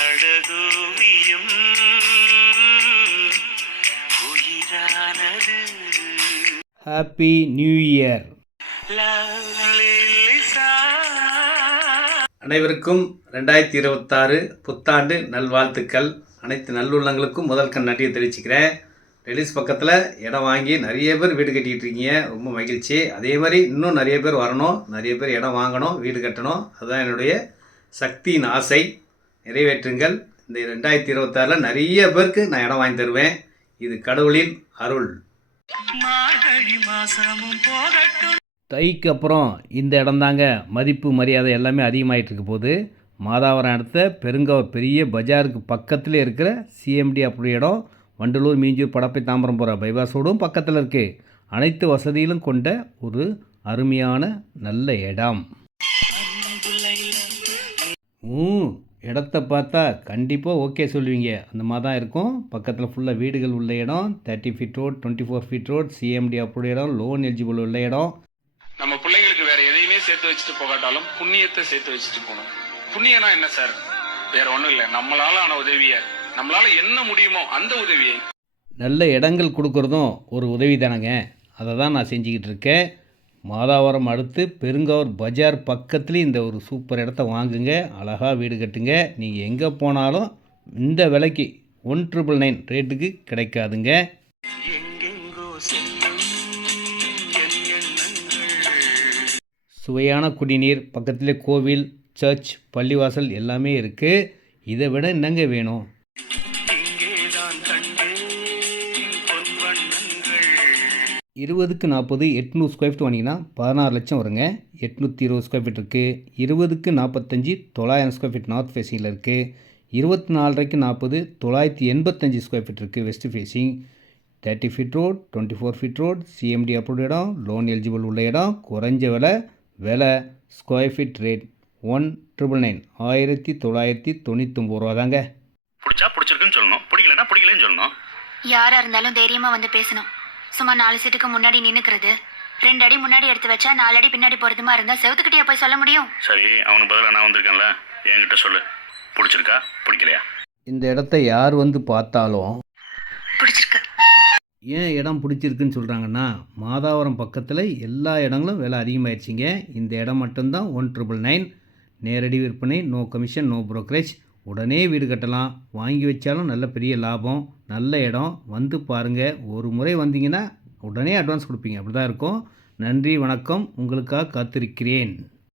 அழகோவியம் உயிரானது. Happy new year. அனைவருக்கும் 2026 புத்தாண்டு நல்வாழ்த்துக்கள். அனைத்து நல்லுள்ளங்களுக்கும் முதல் கண் நன்றியை தெரிவிச்சுக்கிறேன். ரிலீஸ் பக்கத்தில் இடம் வாங்கி நிறைய பேர் வீடு கட்டிக்கிட்டு இருக்கீங்க, ரொம்ப மகிழ்ச்சி. அதே மாதிரி இன்னும் நிறைய பேர் வரணும், நிறைய பேர் இடம் வாங்கணும், வீடு கட்டணும். அதுதான் என்னுடைய சக்தியின் ஆசை. நிறைவேற்றுங்கள். இந்த 2026 நிறைய பேருக்கு நான் இடம் வாங்கி தருவேன். இது கடவுளின் அருள். தைக்கு அப்புறம் இந்த இடம் தாங்க மதிப்பு மரியாதை எல்லாமே அதிகமாகிட்டு இருக்க போது. மாதாவரம் அடுத்த பெருங்கவர் பெரிய பஜாருக்கு பக்கத்தில் இருக்கிற சிஎம்டி அப்படி இடம். வண்டலூர், மீஞ்சூர், படப்பை, தாம்பரம் போகிற பைபாஸோடும் பக்கத்தில் இருக்குது. அனைத்து வசதிகளும் கொண்ட ஒரு அருமையான நல்ல இடம். இடத்த பார்த்தா கண்டிப்பாக ஓகே சொல்லுவீங்க. அந்த மாதிரி தான் இருக்கும். பக்கத்தில் ஃபுல்லாக வீடுகள் உள்ள இடம். 30 feet road, 24 feet road, CMD அப்படி இடம், லோன் எலிஜிபிள் உள்ள இடம். நம்ம பிள்ளைங்களுக்கு வேற எதையுமே சேர்த்து வச்சுட்டு போகாட்டாலும் புண்ணியத்தை சேர்த்து வச்சுட்டு போகணும். புண்ணியனா என்ன சார்? வேற ஒன்றும் இல்லை, நம்மளால ஆன உதவியை, நம்மளால என்ன முடியுமோ அந்த உதவியை. நல்ல இடங்கள் கொடுக்குறதும் ஒரு உதவி தானேங்க. அதை தான் நான் செஞ்சுக்கிட்டு இருக்கேன். மாதாவரம் அடுத்து பெருங்கவர் பஜார் பக்கத்துலேயும் இந்த ஒரு சூப்பர் இடத்த வாங்குங்க. அழகாக வீடு கட்டுங்க. நீங்கள் எங்கே போனாலும் இந்த விலைக்கு 1999 ரேட்டுக்கு கிடைக்காதுங்க. சுவையான குடிநீர், பக்கத்திலே கோவில், சர்ச், பள்ளிவாசல் எல்லாமே இருக்குது. இதை விட என்னங்க வேணும்? 20க்கு 40 800 ஸ்கொயர் ஃபீட் வாங்கிங்கன்னா 16 லட்சம் வருங்க. 820 ஸ்கொயர் ஃபீட் இருக்குது. 20க்கு 45 900 ஸ்கொயர் ஃபீட் நார்த் ஃபேஸிங்கில் இருக்குது. 24க்கு 40 985 ஸ்கொயர் ஃபீட் இருக்குது west facing. 30 feet road, 24 feet road, CMD approved இடம், லோன் எலிஜிபிள் உள்ள இடம், குறைஞ்ச விலை ஸ்கொயர் ஃபீட் ரேட் 1999 1999 ரூபா தாங்க. பிடிச்சா பிடிச்சிருக்குன்னு சொல்லணும், பிடிக்கலன்னா பிடிக்கலன்னு சொல்லணும். யாராக இருந்தாலும் தைரியமாக வந்து பேசணும். சும்மா 4 சீட்டுக்கு முன்னாடி நின்னுக்கிறது, 2 அடி முன்னாடி எடுத்து வச்சா 4 அடி பின்னாடி போகிறதுமா இருந்தால் செவத்துக்கிட்டே போய் சொல்ல முடியும். சரி, அவனுக்கு பதிலாக நான் வந்திருக்கேன்ல, என்கிட்ட சொல்லு. பிடிச்சிருக்கா பிடிக்கலையா? இந்த இடத்த யார் வந்து பார்த்தாலும் பிடிச்சிருக்கு. ஏன் இடம் பிடிச்சிருக்குன்னு சொல்கிறாங்கன்னா, மாதாவரம் பக்கத்தில் எல்லா இடங்களும் விலை அதிகமாகிடுச்சிங்க. இந்த இடம் மட்டும்தான் 1999. நேரடி விற்பனை, நோ கமிஷன், நோ ப்ரோக்கரேஜ். உடனே வீடு கட்டலாம். வாங்கி வச்சாலும் நல்ல பெரிய லாபம். நல்ல இடம். வந்து பாருங்கள். ஒரு முறை வந்தீங்கன்னா உடனே அட்வான்ஸ் கொடுப்பீங்க. அப்படி தான் இருக்கும். நன்றி, வணக்கம். உங்களுக்காக காத்திருக்கிறேன்.